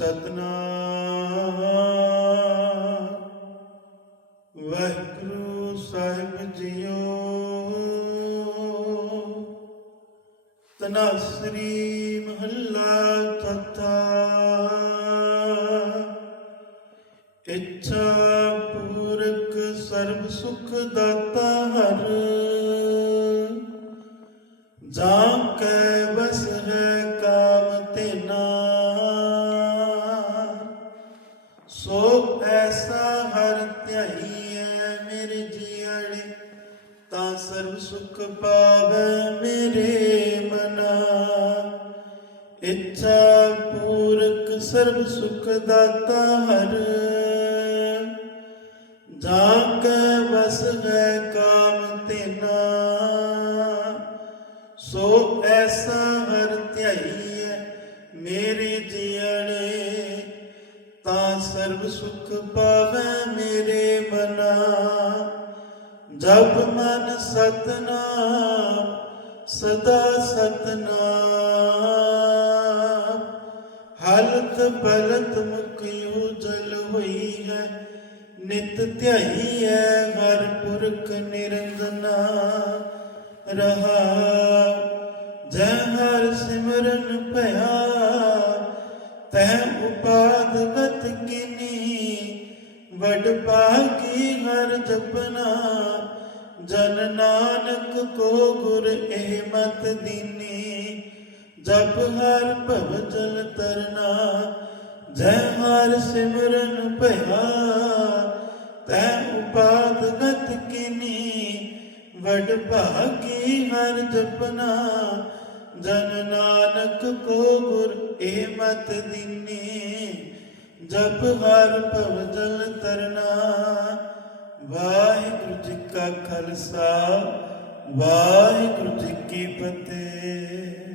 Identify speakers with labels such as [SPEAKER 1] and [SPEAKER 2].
[SPEAKER 1] ਸਤਨਾਮ। ਵਾਹਿਗੁਰੂ ਸਾਹਿਬ JIO, ਤਨਾਸਰੀ ਮਹੱਲਾ ਤਤਾ। ਇੱਛਾ ਪੂਰਕ ਸਰਬ ਸੁਖ ਦਾਤਾ ਹਰ। ਜਾਂ ਕੈ ਬਸ ਹੈ ਐਸਾ ਹਰ ਧਿਆਈਐ ਮੇਰੇ ਜੀਅੜੇ ਤਾਂ ਸਰਬ ਸੁਖ ਪਾਵੈ ਮੇਰੇ ਮਨਾ। ਇੱਛਾ ਪੂਰਕ ਸਰਬ ਸੁਖ ਦਾਤਾ ਹਰ। ਜਾਂ ਕੈ ਵਸ ਹੈ ਕਾਮ ਤੇਨਾ ਸੋ ਐਸਾ ਹਰ ਧਿਆਈਐ ਮੇਰੇ ਜੀਅੜੇ ਸਰਬ ਸੁਖ ਪਾਵੈ ਮੇਰੇ ਮਨਾ। ਜਪ ਮਨ ਸਤਨਾਮ, ਸਦਾ ਸਤਨਾਮ। ਹਲਤ ਬਲਤ ਮੁਖ ਉਜਲ ਹੋਈ ਹੈ, ਨਿਤ ਧਿਆਈ ਹੈ ਵਰ ਪੁਰਖ ਨਿਰੰਜਨਾ। ਰਹਾ, ਜੈ ਹਰ ਸਿਮਰਨ ਭਇਆ। ਵਡ ਭਾਗੀ ਹਰ ਜਪਨਾ। ਜਨ ਨਾਨਕ ਕੋ ਗੁਰ ਇਹ ਮਤ ਦੀਨੀ। ਜਪ ਹਰ ਭਵ ਜਲ ਤਰਨਾ। ਜੈ ਹਰ ਸਿਮਰਨ ਭਇਆ। ਤੈ ਉਪਾਦ ਗਤ ਕਿਨੀ। ਵਡ ਭਾਗੀ ਹਰ ਜਪਨਾ। ਜਨ ਨਾਨਕ ਕੋ ਗੁਰ ਇਹ ਮਤ ਦੀਨੀ। ਜਪ ਹਰ ਭਵ ਤਰਨਾ। ਵਾਹਿਗੁਰੂ ਜੀ ਕਾ ਖਾਲਸਾ ਵਾਹਿਗੁਰੂ ਜੀ ਕੀ ਫਤਿਹ।